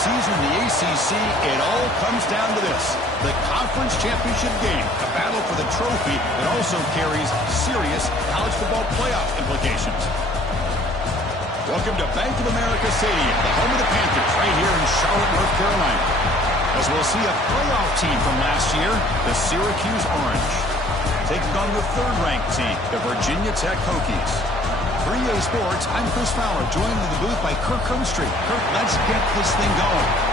season in the ACC, it all comes down to this. The conference championship game, a battle for the trophy that also carries serious college football playoff implications. Welcome to Bank of America Stadium, the home of the Panthers, right here in Charlotte, North Carolina. As we'll see a playoff team from last year, the Syracuse Orange, taking on the third-ranked team, the Virginia Tech Hokies. For EA Sports, I'm Chris Fowler, joined in the booth by Kirk Herbstreit. Kirk, let's get this thing going.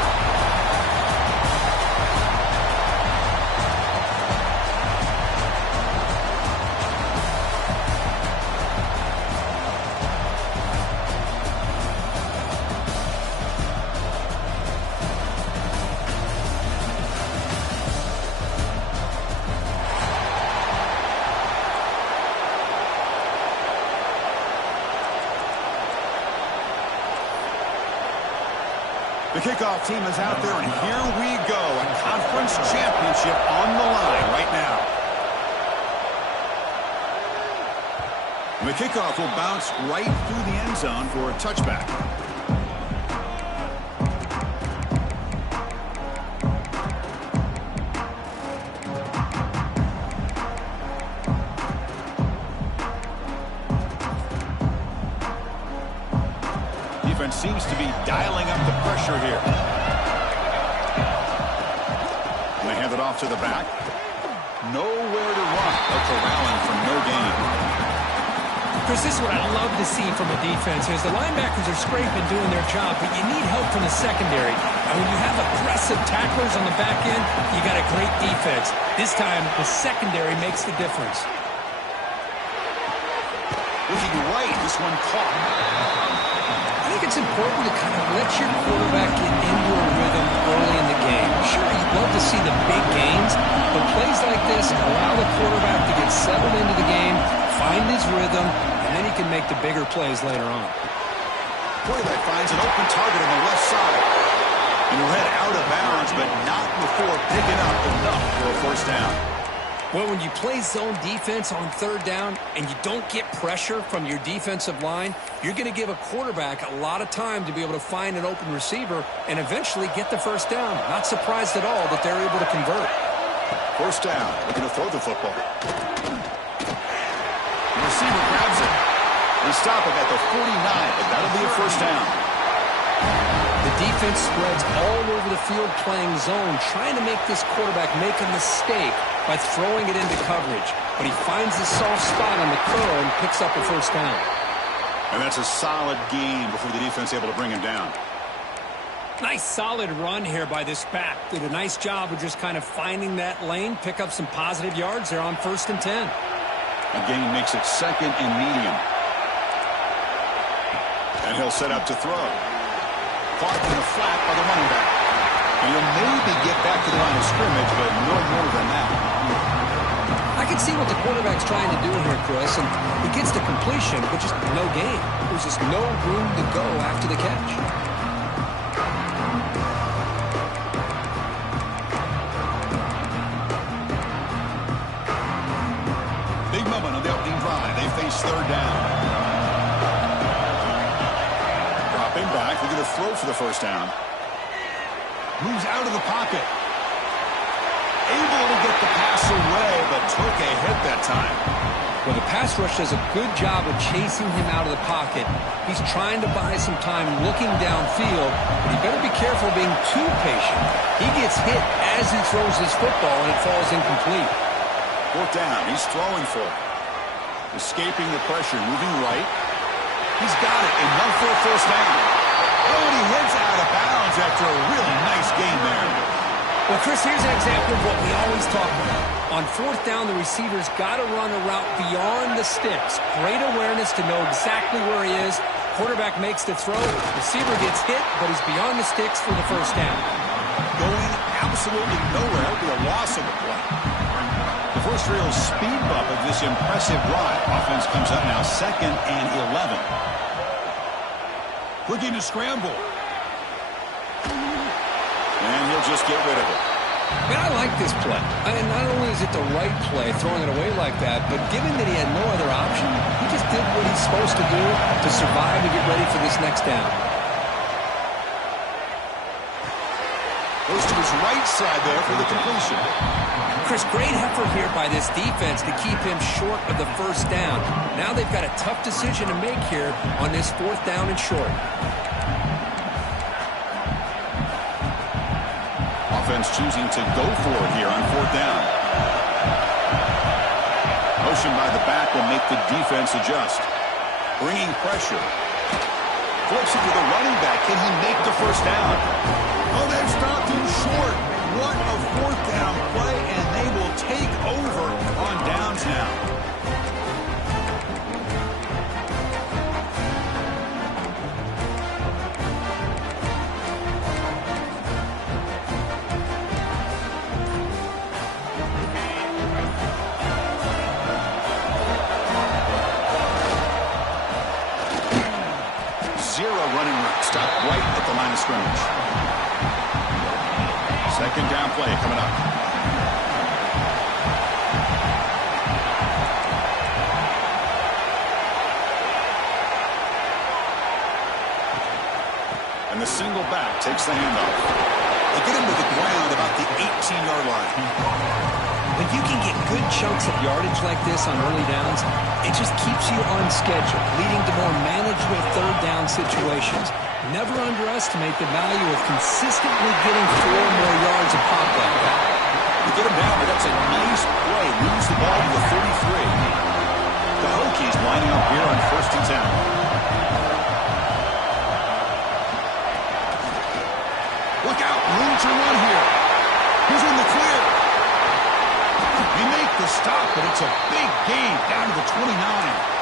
The kickoff team is out there, and here we go. A conference championship on the line right now. And the kickoff will bounce right through the end zone for a touchback. Defense seems to be dialing up the pressure here. And they hand it off to the back. Nowhere to run. A corralling from no gain. Chris, this is what I love to see from a defense is the linebackers are scraping, doing their job, but you need help from the secondary. And when you have aggressive tacklers on the back end, you got a great defense. This time, the secondary makes the difference. Looking right, this one caught. I think it's important to kind of let your quarterback get into a rhythm early in the game. Sure, you'd love to see the big gains, but plays like this allow the quarterback to get settled into the game, find his rhythm, and then he can make the bigger plays later on. Quarterback finds an open target on the left side. And he'll head out of bounds, but not before picking up enough for a first down. Well, when you play zone defense on third down and you don't get pressure from your defensive line, you're going to give a quarterback a lot of time to be able to find an open receiver and eventually get the first down. Not surprised at all that they're able to convert. First down, looking to throw the football. The receiver grabs it. They stop it at the 49, but that'll be a first down. The defense spreads all over the field playing zone, trying to make this quarterback make a mistake by throwing it into coverage. But he finds the soft spot on the curl and picks up a first down. And that's a solid gain before the defense is able to bring him down. Nice solid run here by this back. Did a nice job of just kind of finding that lane, pick up some positive yards there on 1st and 10. A gain makes it 2nd and medium. And he'll set up to throw. Caught in the flat by the running back. And he'll maybe get back to the line of scrimmage, but no more than that. I can see what the quarterback's trying to do here, Chris, and he gets the completion, but just no gain. There's just no room to go after the catch. Big moment on the opening drive. They face third down. Dropping back, looking to throw for the first down. Moves out of the pocket. Able to get the pass away, but took a hit that time. Well, the pass rush does a good job of chasing him out of the pocket. He's trying to buy some time looking downfield, but he better be careful being too patient. He gets hit as he throws his football, and it falls incomplete. 4th down, he's throwing for it. Escaping the pressure, moving right. He's got it, enough for a first down. Oh, and he heads out of bounds after a really nice game there. Well, Chris, here's an example of what we always talk about. On 4th down, the receiver's got to run a route beyond the sticks. Great awareness to know exactly where he is. Quarterback makes the throw. Receiver gets hit, but he's beyond the sticks for the first down. Going absolutely nowhere. It'll be a loss of the play. The first real speed bump of this impressive drive. Offense comes up now 2nd and 11. Looking to scramble. And he'll just get rid of it. Man, I like this play. And not only is it the right play, throwing it away like that, but given that he had no other option, he just did what he's supposed to do to survive and get ready for this next down. Goes to his right side there for the completion. Chris, great effort here by this defense to keep him short of the first down. Now they've got a tough decision to make here on this 4th down and short. Offense choosing to go for it here on 4th down. Motion by the back will make the defense adjust. Bringing pressure. Flips it to the running back. Can he make the first down? Oh, they've stopped him short. What a 4th down play, and they will take over on downs now. Zero running room. Stop right at the line of scrimmage. 2nd down play coming up. And the single back takes the handoff. They get him to the ground about the 18-yard line. When you can get good chunks of yardage like this on early downs, it just keeps you on schedule, leading to more manageable 3rd down situations. Never underestimate the value of consistently getting 4 more yards a pop like that. You get him down, but that's a nice play. Moves the ball to the 33. The Hokies lining up here on 1st and 10. Look out, room to run here. He's in the clear. He make the stop, but it's a big gain down to the 29.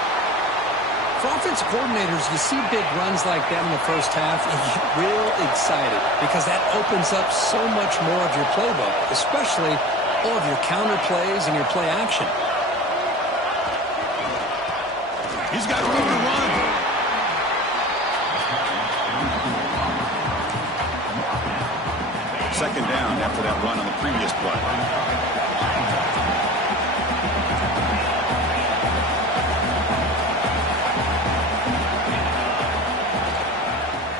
For offense coordinators, you see big runs like that in the first half, and you get real excited because that opens up so much more of your playbook, especially all of your counter plays and your play action. He's got room to run. Second down after that run on the previous play.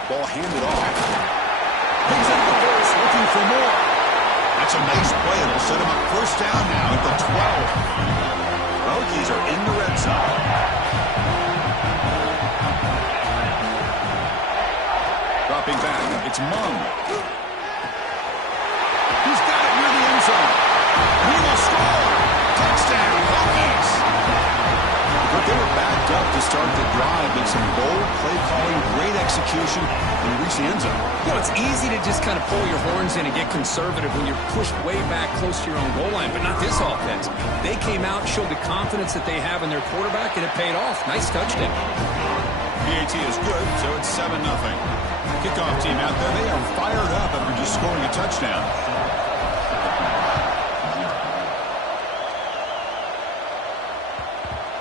Ball handed off. Picks up the first, looking for more. That's a nice play. It'll set him up 1st down now at the 12. Hokies are in the red zone. Dropping back, it's Mung. He's got it near the end zone. He will score. Touchdown, Hokies. But they were backed up to start the drive, but some bold play calling, great execution, and reach the end zone. You know, it's easy to just kind of pull your horns in and get conservative when you're pushed way back close to your own goal line, but not this offense. They came out, showed the confidence that they have in their quarterback, and it paid off. Nice touchdown. PAT is good, so it's 7-0. Kickoff team out there, they are fired up after just scoring a touchdown.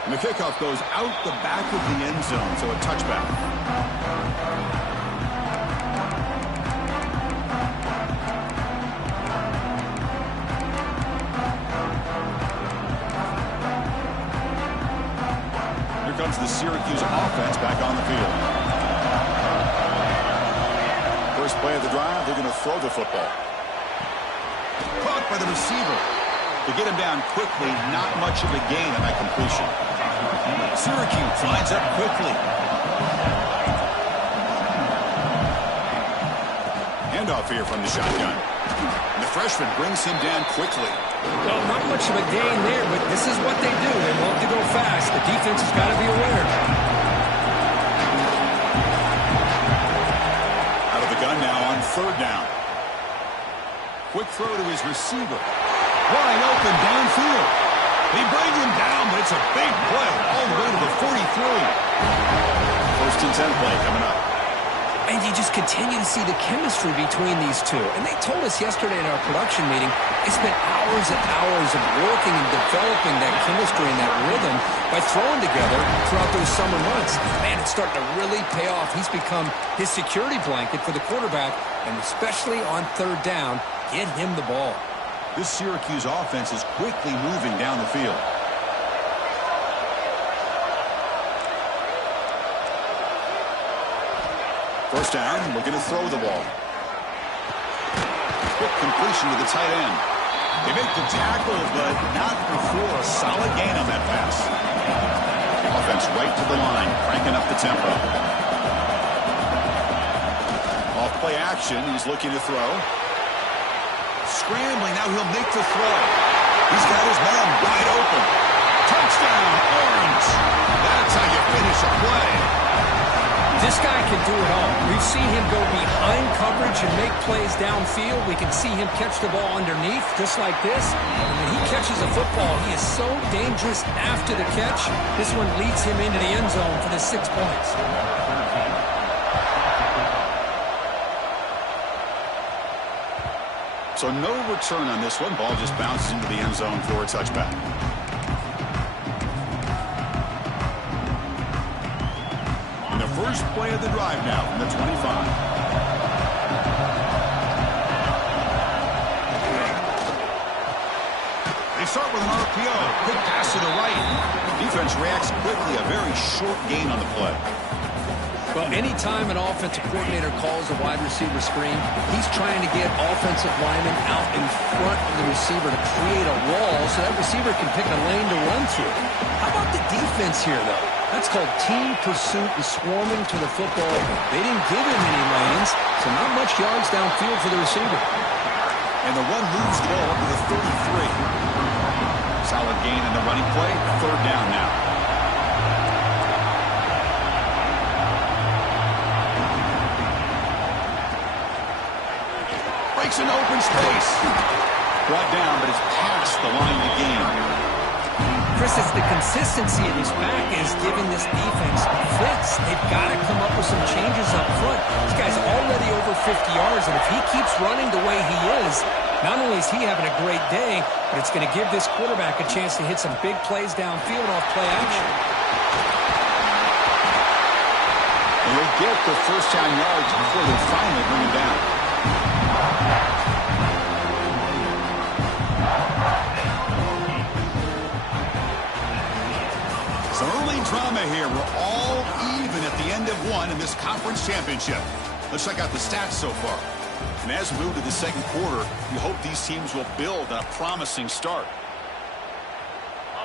And the kickoff goes out the back of the end zone, so a touchback. Here comes the Syracuse offense back on the field. First play of the drive, they're going to throw the football. Caught by the receiver. To get him down quickly, not much of a gain on that completion. Syracuse lines up quickly. Handoff here from the shotgun. And the freshman brings him down quickly. Well, not much of a gain there, but this is what they do. They love to go fast. The defense has got to be aware. Out of the gun now on 3rd down. Quick throw to his receiver. Wide open downfield. They bring him down, but it's a big play all the way to the 43. 1st and 10 play coming up. And you just continue to see the chemistry between these two. And they told us yesterday in our production meeting, they spent hours and hours of working and developing that chemistry and that rhythm by throwing together throughout those summer months. Man, it's starting to really pay off. He's become his security blanket for the quarterback, and especially on 3rd down, get him the ball. This Syracuse offense is quickly moving down the field. First down, we're going to throw the ball. quick completion to the tight end. They make the tackle, but not before a solid gain on that pass. Offense right to the line, cranking up the tempo. Off play action, he's looking to throw. Scrambling, now he'll make the throw. He's got his man wide open. Touchdown, Orange. That's how you finish a play. This guy can do it all. We've seen him go behind coverage and make plays downfield. We can see him catch the ball underneath, just like this. And when he catches a football, he is so dangerous after the catch. This one leads him into the end zone for the 6 points. So no return on this one. Ball just bounces into the end zone for a touchback. And the first play of the drive now from the 25. They start with an RPO. Quick pass to the right. Defense reacts quickly. A very short gain on the play. Well, anytime an offensive coordinator calls a wide receiver screen, he's trying to get offensive linemen out in front of the receiver to create a wall so that receiver can pick a lane to run through. How about the defense here, though? That's called team pursuit and swarming to the football. They didn't give him any lanes, so not much yards downfield for the receiver. And the run moves the ball up to the 33. Solid gain in the running play. Third down now. Breaks an open space. Brought down, but it's past the line of the game. Chris, it's the consistency of his back is giving this defense fits. They've got to come up with some changes up front. This guy's already over 50 yards, and if he keeps running the way he is, not only is he having a great day, but it's going to give this quarterback a chance to hit some big plays downfield off play action. And he'll get the first down yards before they finally bring him down. Some early drama here. We're all even at the end of one in this conference championship. Let's check out the stats so far. And as we move to the second quarter, we hope these teams will build on a promising start.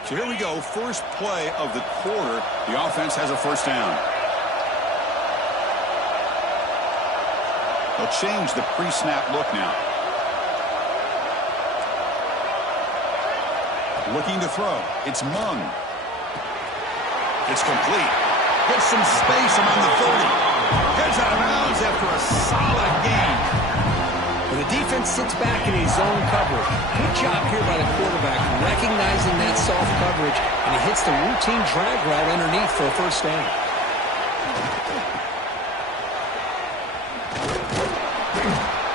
So here we go. First play of the quarter. The offense has a first down. They'll change the pre-snap look now. Looking to throw. It's Mung. It's complete. Gets some space among the 30. Heads out of bounds after a solid gain. Well, the defense sits back in his zone coverage. Good job here by the quarterback, recognizing that soft coverage, and he hits the routine drag route underneath for a first down.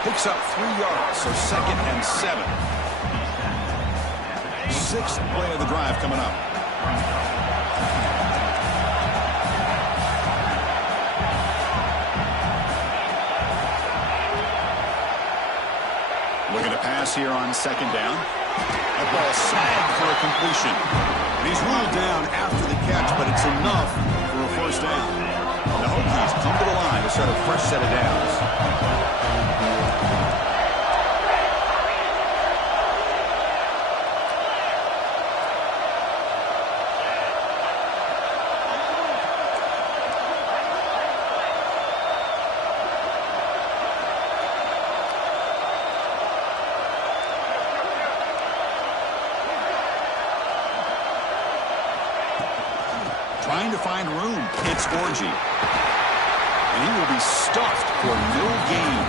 Picks up 3 yards, so 2nd and 7. Sixth play of the drive coming up. Looking to pass here on 2nd down. That ball snagged for a completion. And he's ruled down after the catch, but it's enough for a first down. The Hokies come to the line to start a fresh set of downs. Trying to find room. It's Orgy. And he will be stuffed for no gain.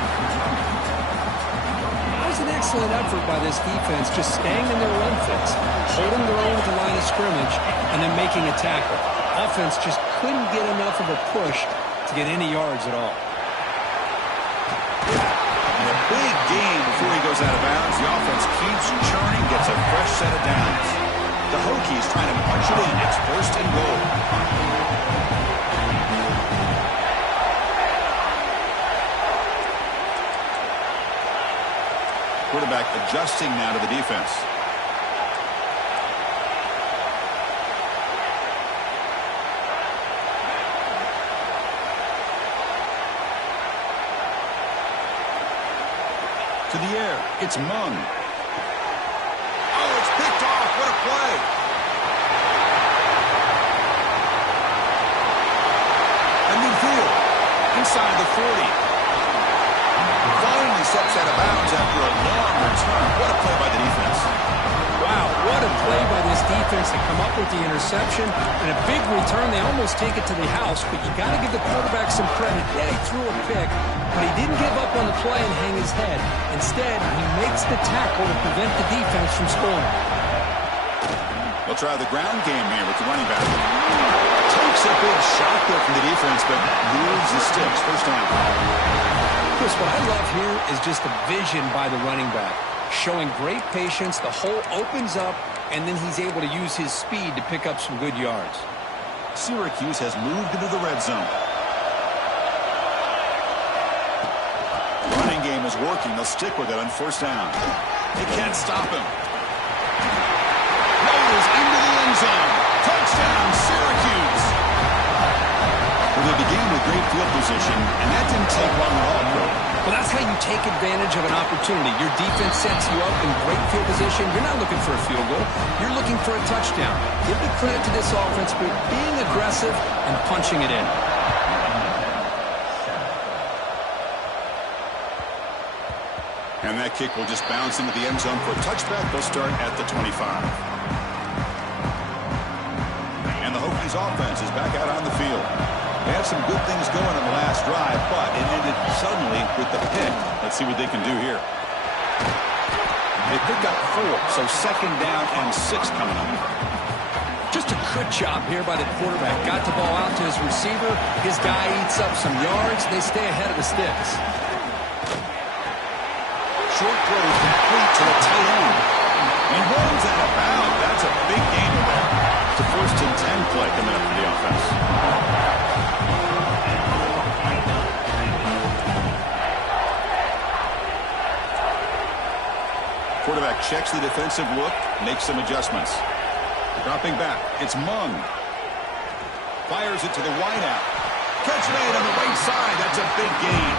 That was an excellent effort by this defense, just staying in their run fits, holding their own at the line of scrimmage, and then making a tackle. Offense just couldn't get enough of a push to get any yards at all. And a big gain before he goes out of bounds. The offense keeps churning, gets a fresh set of downs. The Hokies trying to punch it in. It's 1st and goal. Quarterback adjusting now to the defense. To the air, it's Mung. Oh, it's picked off. What a play. And midfield, inside the 40. Finally steps out of bounds after a long return. What a play by the defense. Wow, what a play by this defense to come up with the interception and a big return. They almost take it to the house, but you got to give the quarterback some credit. Yeah, he threw a pick, but he didn't give up on the play and hang his head. Instead, he makes the tackle to prevent the defense from scoring. They'll try the ground game here with the running back. Takes a big shot there from the defense, but moves the sticks. First down. Chris, what I love here is just the vision by the running back. Showing great patience, the hole opens up, and then he's able to use his speed to pick up some good yards. Syracuse has moved into the red zone. Running game is working. They'll stick with it on first down. They can't stop him. Rolls into the end zone. Touchdown, Syracuse. Well, they began with great field position, and that didn't take long at all, Bro. Well, that's how you take advantage of an opportunity. Your defense sets you up in great field position. You're not looking for a field goal. You're looking for a touchdown. Give the credit to this offense for being aggressive and punching it in. And that kick will just bounce into the end zone for a touchback. They'll start at the 25. And the Hokies offense is back out on the field. They had some good things going on the last drive, but it ended suddenly with the pick. Let's see what they can do here. They picked up 4, so second down and 6 coming up. Just a good job here by the quarterback. Got the ball out to his receiver. His guy eats up some yards. They stay ahead of the sticks. Short throw complete to the tight end. He runs out of bounds. That's a big gain there. It's a 1st and 10 play coming up for the offense. Quarterback checks the defensive look, makes some adjustments. Dropping back, it's Mung. Fires it to the wideout. Catch made on the right side. That's a big gain.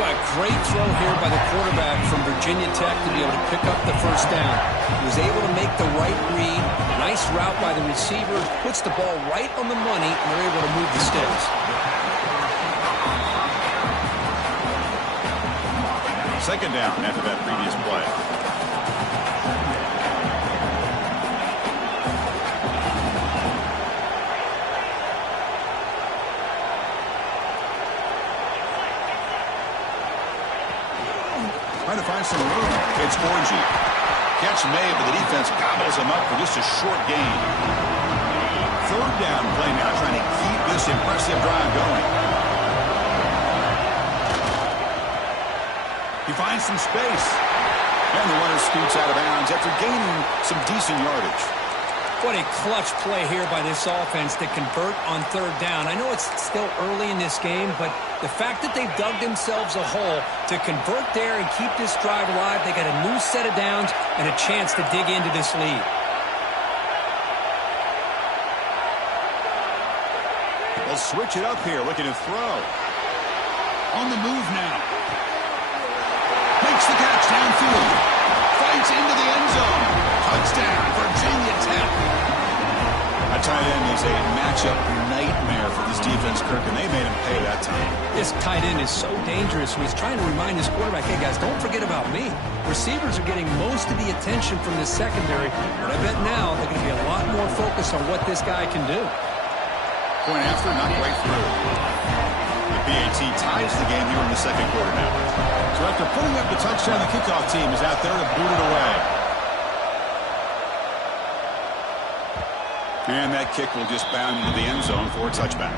What a great throw here by the quarterback from Virginia Tech to be able to pick up the first down. He was able to make the right read. Nice route by the receiver. Puts the ball right on the money, and they're able to move the sticks. Second down after that previous play. Trying to find some room. It's Orgy. Catch made, but the defense gobbles him up for just a short gain. Third down play now, trying to keep this impressive drive going. He finds some space. And the runner scoots out of bounds after gaining some decent yardage. What a clutch play here by this offense to convert on third down. I know it's still early in this game, but the fact that they've dug themselves a hole to convert there and keep this drive alive, they got a new set of downs and a chance to dig into this lead. They'll switch it up here, looking to throw. On the move now. Makes the catch downfield. Fights into the end zone. Touchdown, Virginia Tech. A tight end is a matchup nightmare for this defense, Kirk, and they made him pay that time. This tight end is so dangerous. He's trying to remind his quarterback, hey, guys, don't forget about me. Receivers are getting most of the attention from this secondary, but I bet now they're going to be a lot more focused on what this guy can do. Point after, not quite through. The BAT ties the game here in the second quarter now. So after putting up the touchdown, the kickoff team is out there to boot it away. And that kick will just bound into the end zone for a touchback.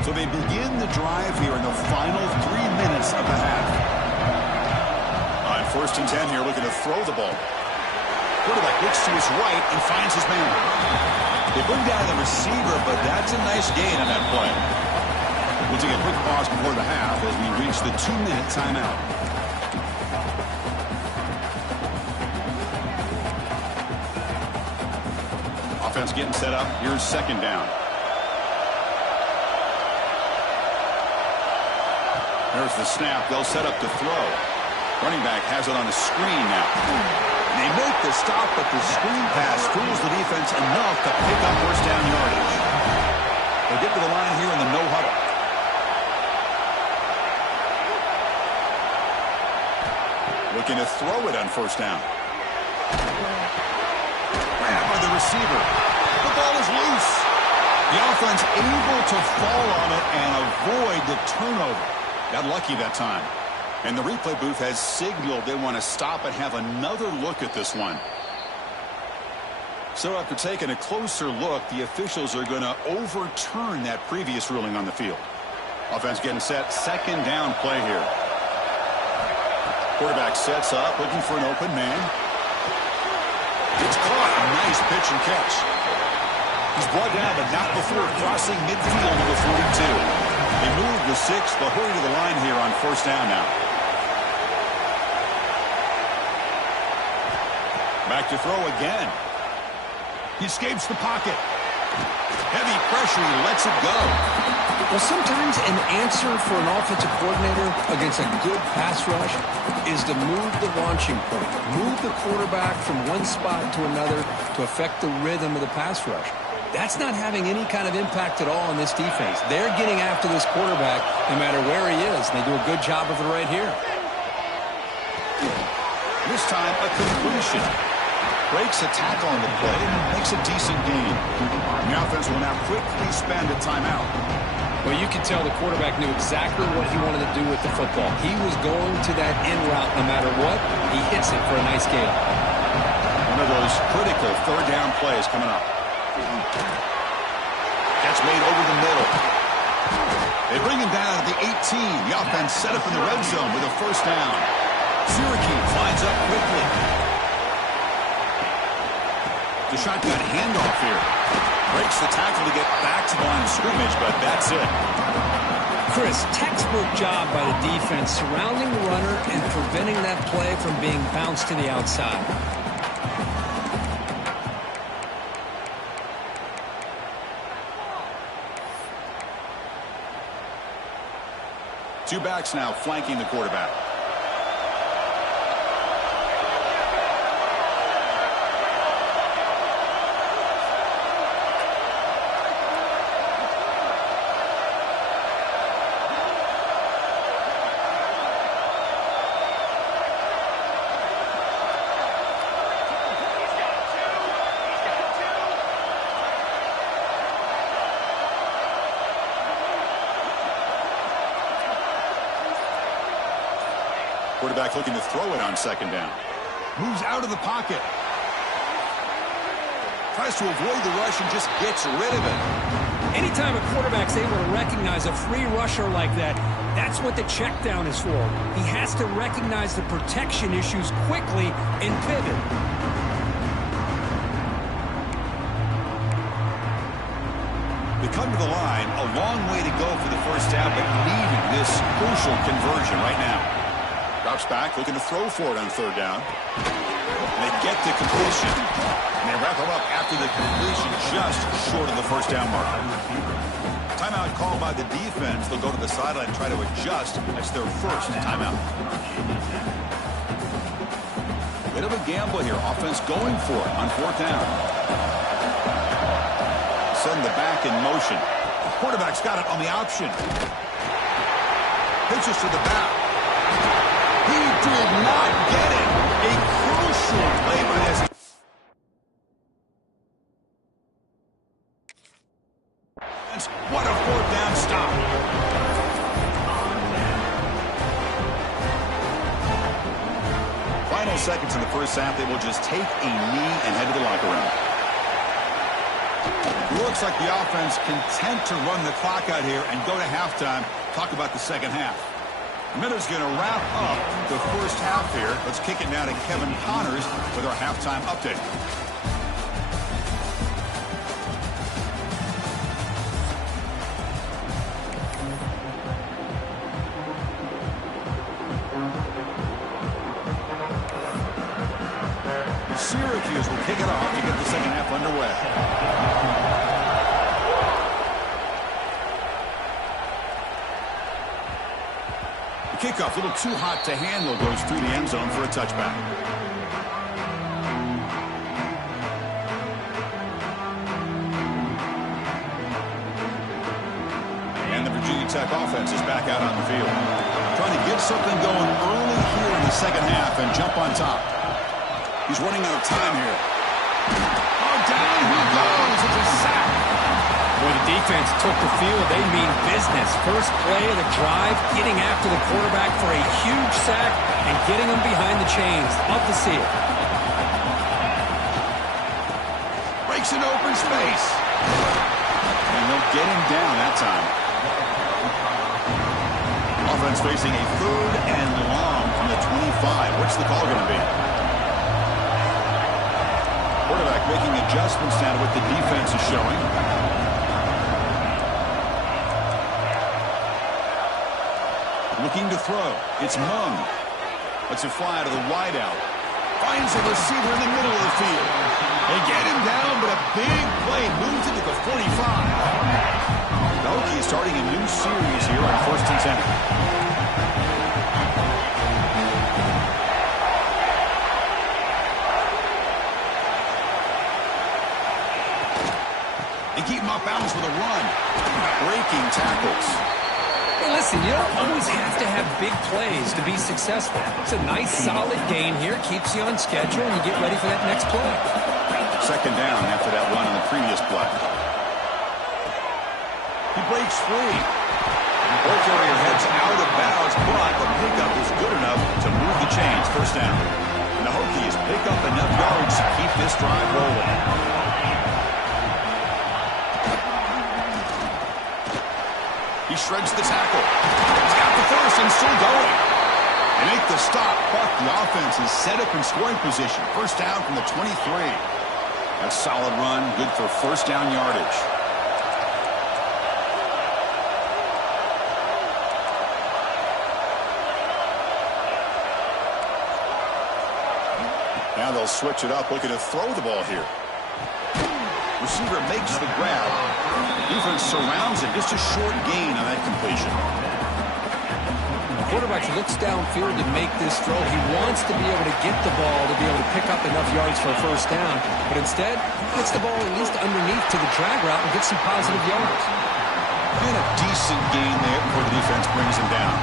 So they begin the drive here in the final 3 minutes of the half. On 1st and 10 here, looking to throw the ball. Quarterback looks to his right and finds his man. They bring down the receiver, but that's a nice gain on that play. We'll take a quick pause before the half as we reach the 2-minute timeout. Offense getting set up. Here's second down. There's the snap. They'll set up to throw. Running back has it on a screen now. They make the stop, but the screen pass fools the defense enough to pick up first down yardage. They'll get to the line here in the no huddle. Looking to throw it on first down. Grabbed by the receiver. The ball is loose. The offense able to fall on it and avoid the turnover. Got lucky that time. And the replay booth has signaled they want to stop and have another look at this one. So after taking a closer look, the officials are going to overturn that previous ruling on the field. Offense getting set. Second down play here. Quarterback sets up, looking for an open man. It's caught. A nice pitch and catch. He's brought down, but not before crossing midfield to the 42. They move the 6. They'll hurry to the line here on first down now. Back to throw again. He escapes the pocket. Heavy pressure. He lets it go. Well, sometimes an answer for an offensive coordinator against a good pass rush is to move the launching point. Move the quarterback from one spot to another to affect the rhythm of the pass rush. That's not having any kind of impact at all on this defense. They're getting after this quarterback no matter where he is. And they do a good job of it right here. This time a completion. Breaks a tackle on the play and makes a decent gain. The offense will now quickly spend a timeout. Well, you can tell the quarterback knew exactly what he wanted to do with the football. He was going to that in route no matter what. He hits it for a nice gain. One of those critical third down plays coming up. That's made over the middle. They bring him down at the 18. The offense set up in the red zone with a first down. Syracuse lines up quickly. The shotgun handoff here. Breaks the tackle to get back to the line of scrimmage, but that's it. Chris, textbook job by the defense surrounding the runner and preventing that play from being bounced to the outside. Two backs now flanking the quarterback. Quarterback looking to throw it on second down. Moves out of the pocket. Tries to avoid the rush and just gets rid of it. Anytime a quarterback's able to recognize a free rusher like that, that's what the check down is for. He has to recognize the protection issues quickly and pivot. They come to the line, a long way to go for the first down, but needing this crucial conversion right now. Drops back, looking to throw for it on third down. And they get the completion. And they wrap him up after the completion just short of the first down mark. Timeout called by the defense. They'll go to the sideline and try to adjust. That's their first timeout. Bit of a gamble here. Offense going for it on fourth down. Send the back in motion. The quarterback's got it on the option. Pitches to the back. He did not get it. A crucial play by this. What a fourth down stop. Final seconds in the first half. They will just take a knee and head to the locker room. It looks like the offense content to run the clock out here and go to halftime. Talk about the second half. Miller's going to wrap up the first half here. Let's kick it now to Kevin Connors with our halftime update. Syracuse will kick it off to get the second half underway. The kickoff, a little too hot to handle, goes through the end zone for a touchback. And the Virginia Tech offense is back out on the field. Trying to get something going early here in the second half and jump on top. He's running out of time here. Oh, down he goes. It's a sack. When the defense took the field, they mean business. First play of the drive, getting after the quarterback for a huge sack and getting him behind the chains. Love to see it. Breaks an open space. And they'll get him down that time. Offense facing a 3rd and long from the 25. What's the call going to be? Quarterback making adjustments now to what the defense is showing. Looking to throw. It's Mung. Lets it fly to the wideout. Finds a receiver in the middle of the field. They get him down, but a big play moves it to the 45. The Hokies starting a new series here on 1st and 10. They keep him off balance with a run. Breaking tackles. Hey, listen, you don't always have to have big plays to be successful. It's a nice, solid gain here. Keeps you on schedule, and you get ready for that next play. Second down after that run on the previous play. He breaks free. Ball carrier heads out of bounds, but the pickup is good enough to move the chains. First down. And the Hokies pick up enough yards to keep this drive rolling. He shreds the tackle. He's got the first and still going. They make the stop, but the offense is set up in scoring position. First down from the 23. A solid run, good for first down yardage. Now they'll switch it up, looking to throw the ball here. Receiver makes the grab. Defense surrounds it. Just a short gain on that completion. The quarterback looks downfield to make this throw. He wants to be able to get the ball to be able to pick up enough yards for a first down. But instead, gets the ball at least underneath to the drag route and gets some positive yards. And a decent gain there before the defense brings him down.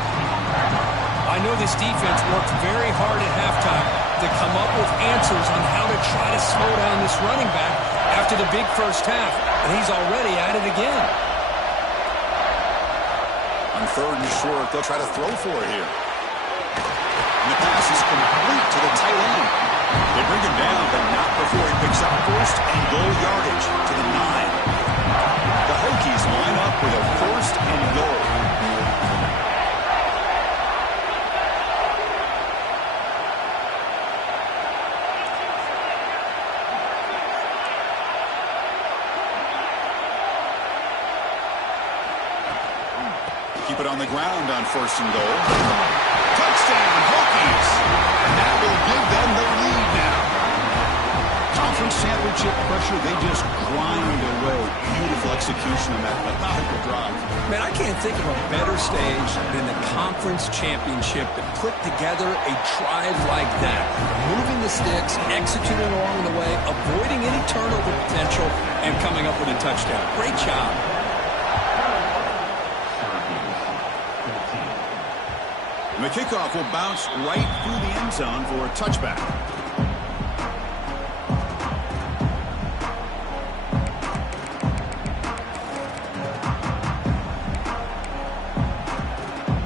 I know this defense worked very hard at halftime to come up with answers on how to try to slow down this running back after the big first half, and he's already at it again. On 3rd and short, they'll try to throw for it here. And the pass is complete to the tight end. They bring him down, but not before he picks up first and goal yardage to the 9. The Hokies line up with a first and goal. Keep it on the ground on 1st and goal. Touchdown, Hokies! And that will give them the lead now. Conference championship pressure, they just grind away. Beautiful execution on that methodical drive. Man, I can't think of a better stage than the conference championship to put together a drive like that. Moving the sticks, executing along the way, avoiding any turnover potential, and coming up with a touchdown. Great job. And the kickoff will bounce right through the end zone for a touchback.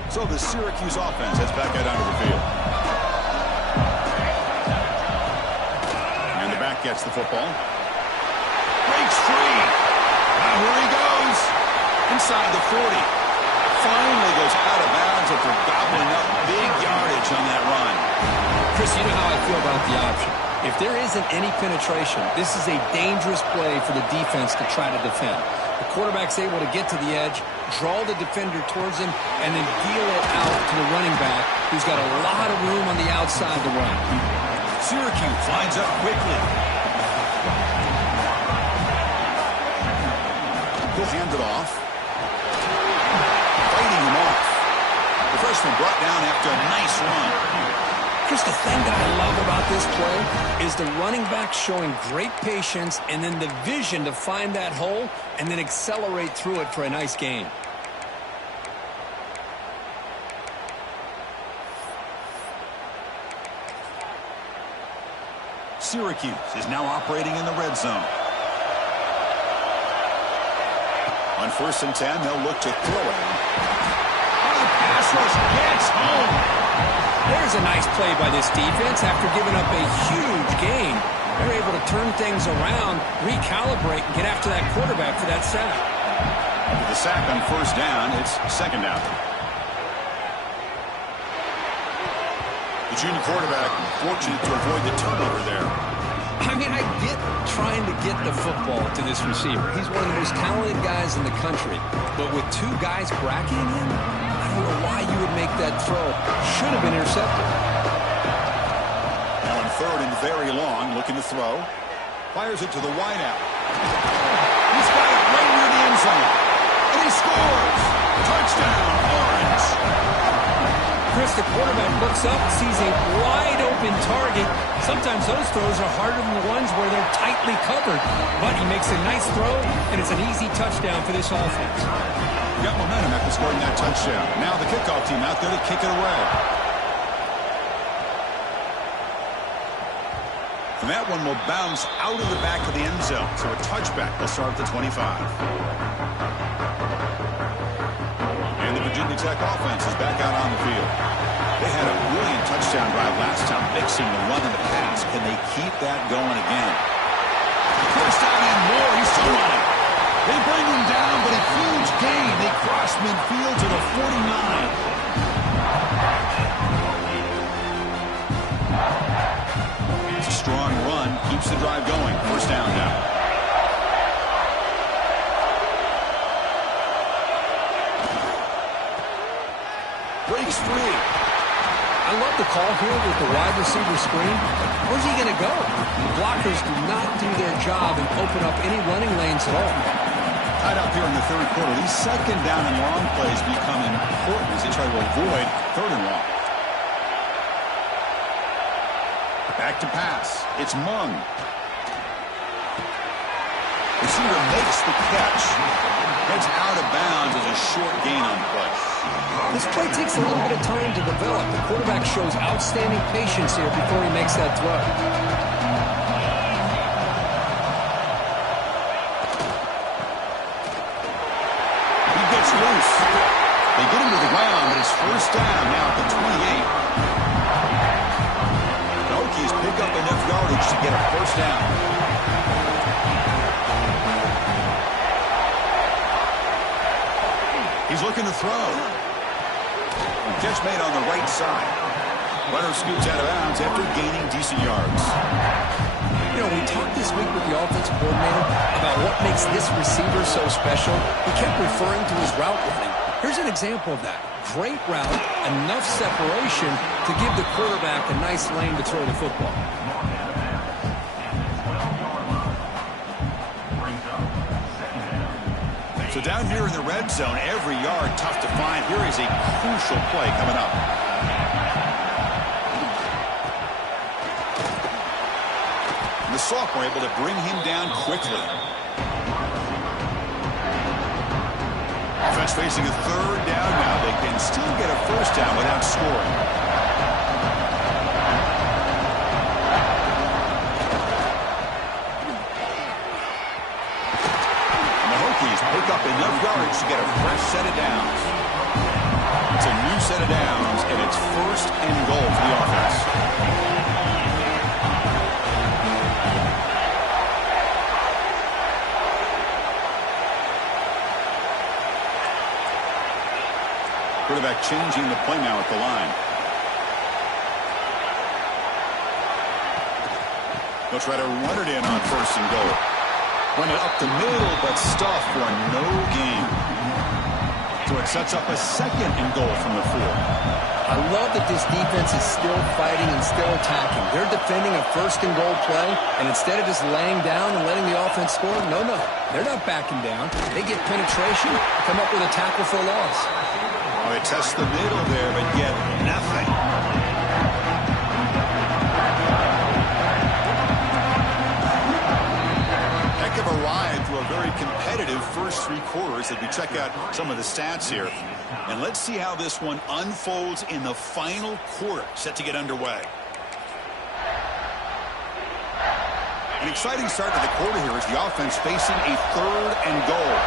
So the Syracuse offense heads back out onto the field. And the back gets the football. Breaks free. Now here he goes. Inside the 40. Finally goes out of bounds after gobbling up big yardage on that run. Chris, you know how I feel about the option. If there isn't any penetration, this is a dangerous play for the defense to try to defend. The quarterback's able to get to the edge, draw the defender towards him, and then deal it out to the running back, who's got a lot of room on the outside to run. Syracuse lines up quickly. He'll hand it off. Fighting him off. The freshman brought down after a nice run. Chris, the thing that I love about this play is the running back showing great patience and then the vision to find that hole and then accelerate through it for a nice gain. Syracuse is now operating in the red zone. On 1st and 10, they'll look to throw it. Oh, the pass rush gets home. There's a nice play by this defense after giving up a huge gain. They're able to turn things around, recalibrate, and get after that quarterback for that sack. With the sack on 1st down, it's 2nd down. The junior quarterback fortunate to avoid the turnover there. I mean, I get trying to get the football to this receiver. He's one of the most talented guys in the country. But with 2 guys bracketing him, I don't know why you would make that throw. Should have been intercepted. Now on 3rd and very long, looking to throw. Fires it to the wideout. He's got it right near the end zone. And he scores! Touchdown, Orange! Chris, the quarterback looks up, sees a wide-open target. Sometimes those throws are harder than the ones where they're tightly covered. But he makes a nice throw, and it's an easy touchdown for this offense. Got momentum after scoring that touchdown. Now the kickoff team out there to kick it away. And that one will bounce out of the back of the end zone. So a touchback will start at the 25. And the Virginia Tech offense is back out on the field. They had a brilliant touchdown drive last time, mixing the run and the pass. Can they keep that going again? First down and more. He's still running. They bring him down, but a huge gain. They cross midfield to the 49. It's a strong run. Keeps the drive going. 1st down now. Breaks free. I love the call here with the wide receiver screen. Where's he going to go? The blockers do not do their job and open up any running lanes at all. Tied up here in the 3rd quarter. These 2nd down and long plays become important as they try to avoid 3rd and long. Back to pass. It's Mung. Receiver makes the catch. Heads out of bounds as a short gain on play. This play takes a little bit of time to develop. The quarterback shows outstanding patience here before he makes that throw. He gets loose. They get him to the ground, but it's 1st down now at the 28. The Hokies pick up enough yardage to get a 1st down. He's looking to throw. Catch made on the right side. Runner scoots out of bounds after gaining decent yards. You know, we talked this week with the offensive coordinator about what makes this receiver so special. He kept referring to his route running. Here's an example of that. Great route, enough separation to give the quarterback a nice lane to throw the football. So down here in the red zone, every yard tough to find. Here is a crucial play coming up. And the sophomore able to bring him down quickly. Offense facing a 3rd down now. They can still get a 1st down without scoring. Pick up enough yardage to get a fresh set of downs. It's a new set of downs, and it's 1st and goal for the offense. Quarterback changing the play now at the line. They'll try to run it in on 1st and goal. Run it up the middle, but stuff for no gain. So it sets up a 2nd and goal from the 4. I love that this defense is still fighting and still attacking. They're defending a 1st and goal play, and instead of just laying down and letting the offense score, no, they're not backing down. They get penetration, come up with a tackle for a loss. Well, they test the middle there, but get nothing. Heck of a ride through a very competitive first 3 quarters as we check out some of the stats here. And let's see how this one unfolds in the final quarter, set to get underway. An exciting start to the quarter here as the offense facing a 3rd and goal.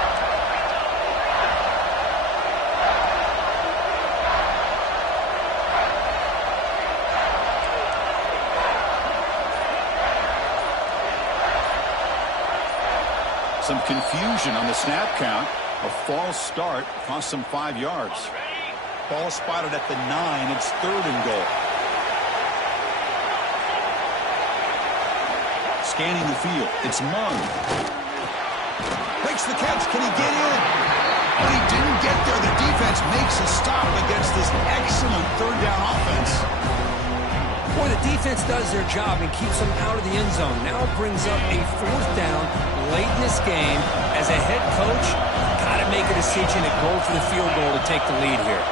Some confusion on the snap count. A false start cost them 5 yards. Ball spotted at the 9. It's 3rd and goal. Scanning the field. It's Mung. Makes the catch. Can he get in? But he didn't get there. The defense makes a stop against this excellent 3rd down offense. Boy, the defense does their job and keeps them out of the end zone. Now it brings up a 4th down late in this game. As a head coach, got to make a decision and go for the field goal to take the lead here.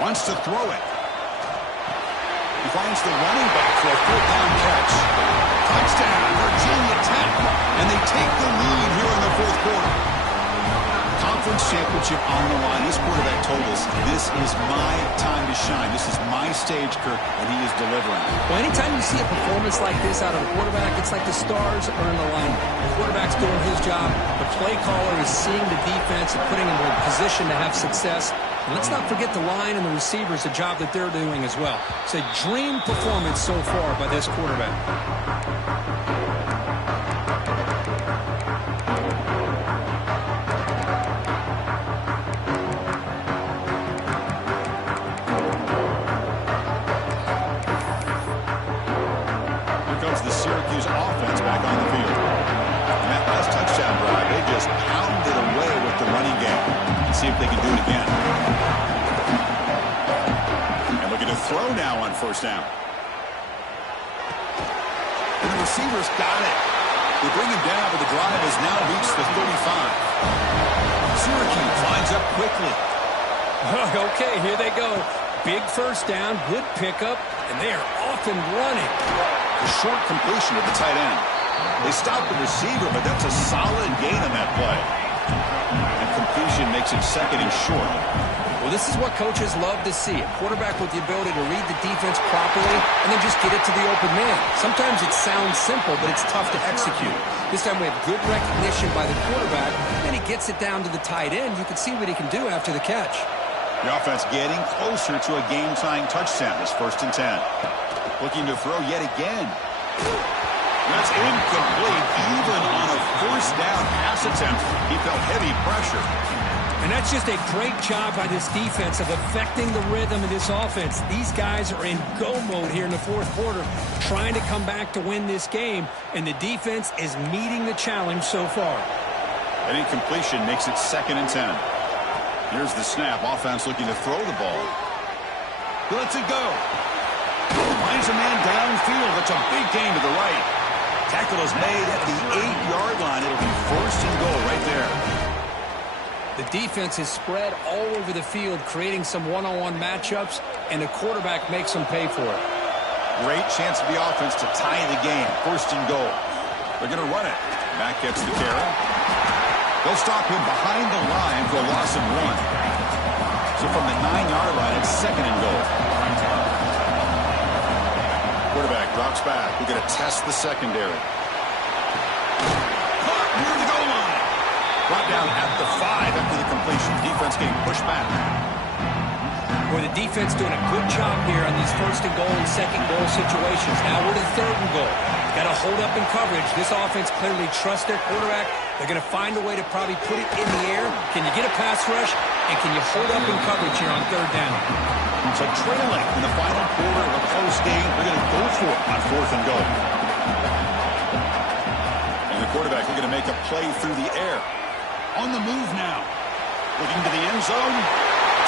Wants to throw it. He finds the running back for a 4th down catch. Touchdown, Virginia Tech. And they take the lead here in the 4th quarter. Conference championship on the line. This quarterback told us, this is my time to shine. This is my stage, Kirk, and he is delivering. Well, anytime you see a performance like this out of a quarterback, it's like the stars are in the line. The quarterback's doing his job. The play caller is seeing the defense and putting them in a position to have success. And let's not forget the line and the receivers, the job that they're doing as well. It's a dream performance so far by this quarterback. Here comes the Syracuse offense back on the field. And that last touchdown drive, they just pounded away with the running game. Let's see if they can do it again. And looking to throw now on 1st down. And the receivers got it. They bring him down, but the drive has now reached the 35. Syracuse lines up quickly. Okay, here they go. Big 1st down, good pickup, and they are off and running. A short completion to the tight end. They stopped the receiver, but that's a solid gain on that play. And completion makes it 2nd and short. Well, this is what coaches love to see. A quarterback with the ability to read the defense properly and then just get it to the open man. Sometimes it sounds simple, but it's tough to execute. This time we have good recognition by the quarterback. Then he gets it down to the tight end. You can see what he can do after the catch. The offense getting closer to a game-tying touchdown. It's 1st and 10. Looking to throw yet again. That's incomplete. Even on a 1st down pass attempt, he felt heavy pressure. And that's just a great job by this defense of affecting the rhythm of this offense. These guys are in go mode here in the 4th quarter, trying to come back to win this game, and the defense is meeting the challenge so far. An incompletion makes it 2nd and 10. Here's the snap. Offense looking to throw the ball. He lets it go. Finds a man downfield. That's a big gain to the right. Tackle is made at the 8-yard line. It'll be 1st and goal right there. The defense is spread all over the field, creating some one-on-one matchups, and the quarterback makes them pay for it. Great chance for the offense to tie the game. 1st and goal. They're going to run it. Mack gets the carry. They'll stop him behind the line for a loss of 1. So from the 9-yard line, it's 2nd and goal. Quarterback drops back. We're going to test the secondary. Caught near the goal line. Brought down at the 5 after the completion. Defense getting pushed back. Boy, the defense doing a good job here on these 1st and goal and 2nd goal situations. Now we're to 3rd and goal. Got to hold up in coverage. This offense clearly trusts their quarterback. They're going to find a way to probably put it in the air. Can you get a pass rush? And can you hold up in coverage here on third down? So trailing in the final quarter of a close game, they're going to go for it on fourth and goal. And the quarterback looking to make a play through the air. On the move now. Looking to the end zone.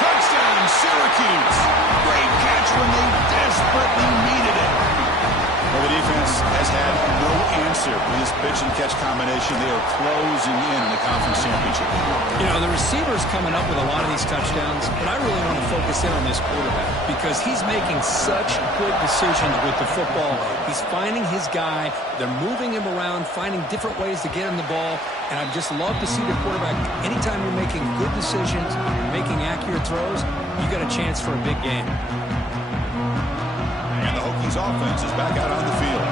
Touchdown, Syracuse. Great catch when they desperately needed it. Well, the defense has had no answer for this pitch and catch combination. They are closing in the conference championship. You know, the receiver's coming up with a lot of these touchdowns, but I really want to focus in on this quarterback because he's making such good decisions with the football. He's finding his guy. They're moving him around, finding different ways to get him the ball, and I just love to see the quarterback. Anytime you're making good decisions, making accurate throws, you got a chance for a big game. And the Hokies offense is back out on the field.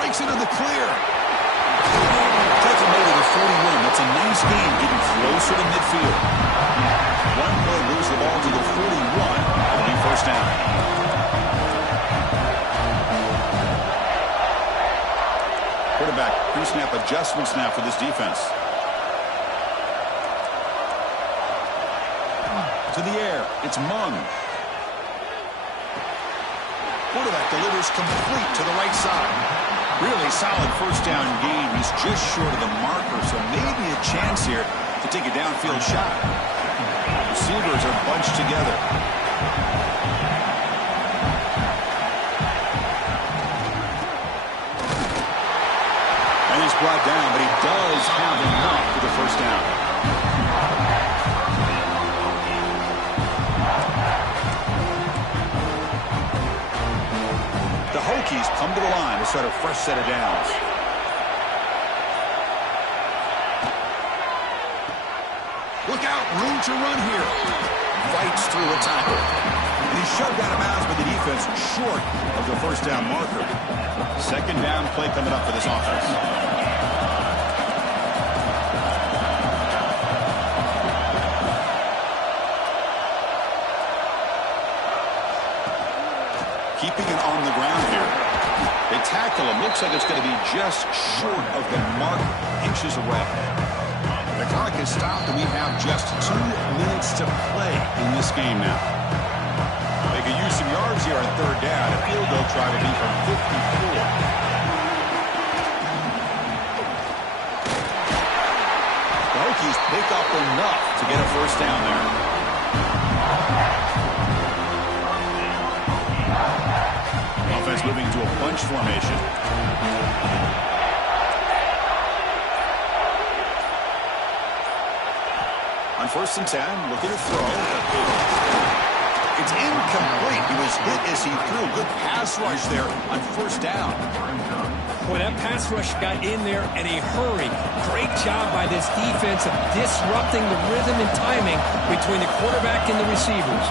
Breaks into the clear. Takes him over the 41. That's a nice game, getting closer to midfield. One play moves the ball to the 41. It'll be first down. Quarterback pre-snap adjustments now for this defense. To the air, it's Mung. Quarterback delivers complete to the right side. Really solid first down game. He's just short of the marker, so maybe a chance here to take a downfield shot. Receivers are bunched together. And he's brought down, but he does have enough for the first down. The Hokies come to the line to start a fresh set of downs. Look out, room to run here. Fights through a tackle. And he's shoved out of bounds by the defense short of the first down marker. Second down play coming up for this offense. Keeping it on the ground here. They tackle him. Looks like it's going to be just short of the mark, inches away. The clock is stopped, and we have just 2 minutes to play in this game now. They could use some yards here on third down. A field goal try to be from 54. The Hokies pick up enough to get a first down there. Offense moving to a bunch formation. On first and 10, looking to throw. It's incomplete. He was hit as he threw. Good pass rush there on first down. Boy, that pass rush got in there in a hurry. Great job by this defense of disrupting the rhythm and timing between the quarterback and the receivers.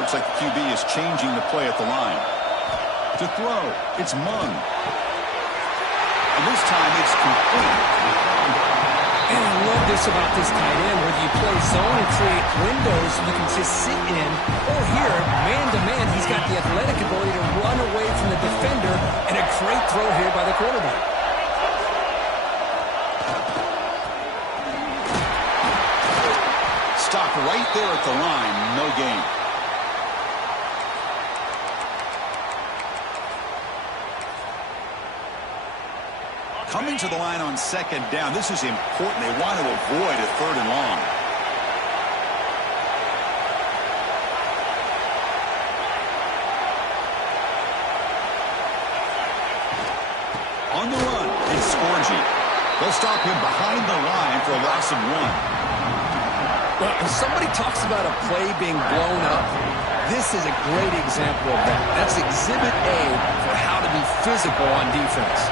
Looks like the QB is changing the play at the line. To throw, it's Mung. And this time it's complete. And I love this about this tight end, whether you play zone and create windows you can just sit in, or here, man-to-man, he's got the athletic ability to run away from the defender, and a great throw here by the quarterback. Stop right there at the line, no gain. Coming to the line on second down. This is important. They want to avoid a third and long. On the run, it's Scorgi. They'll stop him behind the line for a loss of 1. Well, when somebody talks about a play being blown up, this is a great example of that. That's Exhibit A for how to be physical on defense.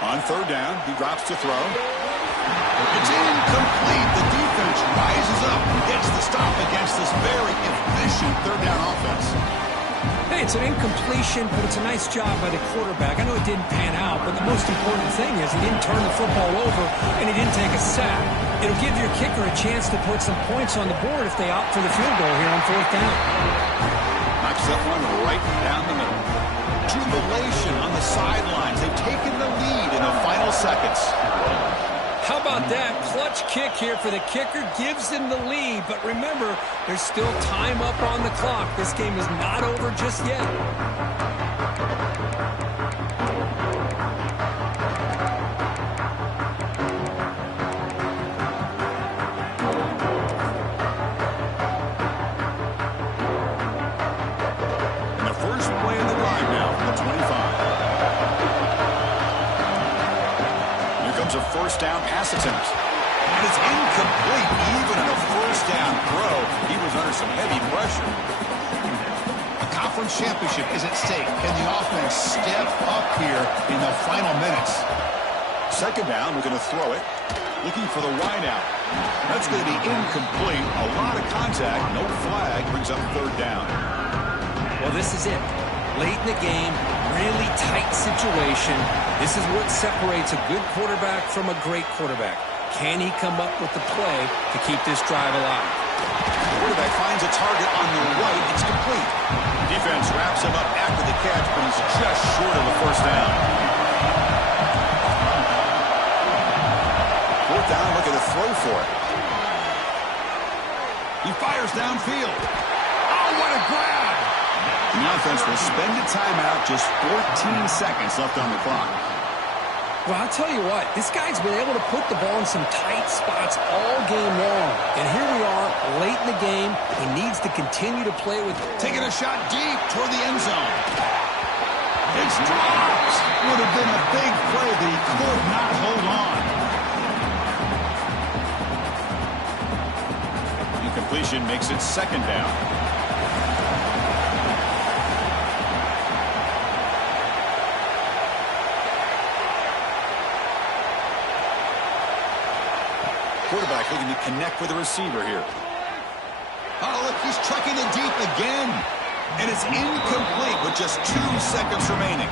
On third down, he drops to throw. It's incomplete. The defense rises up, gets the stop against this very efficient third down offense. Hey, it's an incompletion, but it's a nice job by the quarterback. I know it didn't pan out, but the most important thing is he didn't turn the football over and he didn't take a sack. It'll give your kicker a chance to put some points on the board if they opt for the field goal here on fourth down. Knocks that one right down the middle. Jubilation on the sidelines. They've taken the lead in the final seconds. How about that? Clutch kick here for the kicker. Gives them the lead. But remember, there's still time up on the clock. This game is not over just yet. And the first play of the drive now from the 25. A first down pass attempt. And it's incomplete. Even in a first down throw, he was under some heavy pressure. A conference championship is at stake. Can the offense step up here in the final minutes? Second down, we're going to throw it. Looking for the wide out. That's going to be incomplete. A lot of contact. No flag. Brings up third down. Well, this is it. Late in the game, really tight situation. This is what separates a good quarterback from a great quarterback. Can he come up with the play to keep this drive alive? The quarterback finds a target on the right. It's complete. Defense wraps him up after the catch, but he's just short of a first down. Fourth down, look at the throw for it. He fires downfield. Oh, what a grab! The offense will spend a timeout, just 14 seconds left on the clock. Well, I'll tell you what, this guy's been able to put the ball in some tight spots all game long. And here we are, late in the game. He needs to continue to play with... Taking a shot deep toward the end zone. It's dropped. Would have been a big play, but he could not hold on. Incompletion makes it second down. Quarterback looking to connect with the receiver here. Oh, look, he's trucking it deep again. And it's incomplete with just 2 seconds remaining.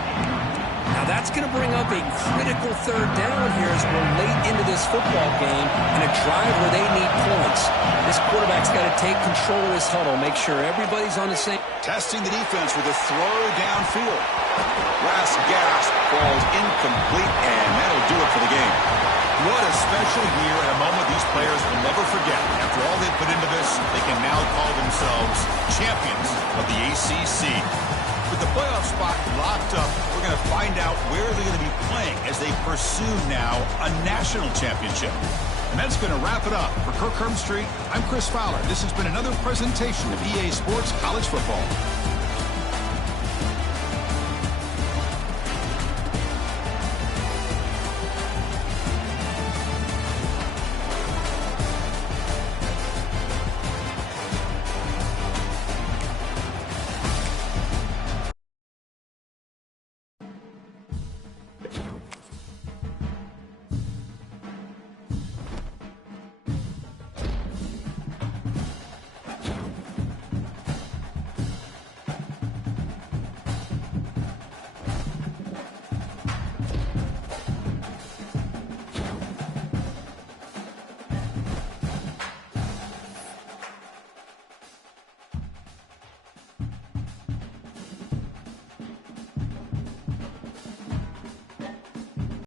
Now that's going to bring up a critical third down here as we're late into this football game and a drive where they need points. This quarterback's got to take control of this huddle, make sure everybody's on the same... Testing the defense with a throw downfield. Last gasp falls incomplete, and that'll do it for the game. What a special year and a moment these players will never forget. After all they put into this, they can now call themselves champions of the ACC. With the playoff spot locked up, we're going to find out where they're going to be playing as they pursue now a national championship. And that's going to wrap it up. For Kirk Herbstreit, I'm Chris Fowler. This has been another presentation of EA Sports College Football.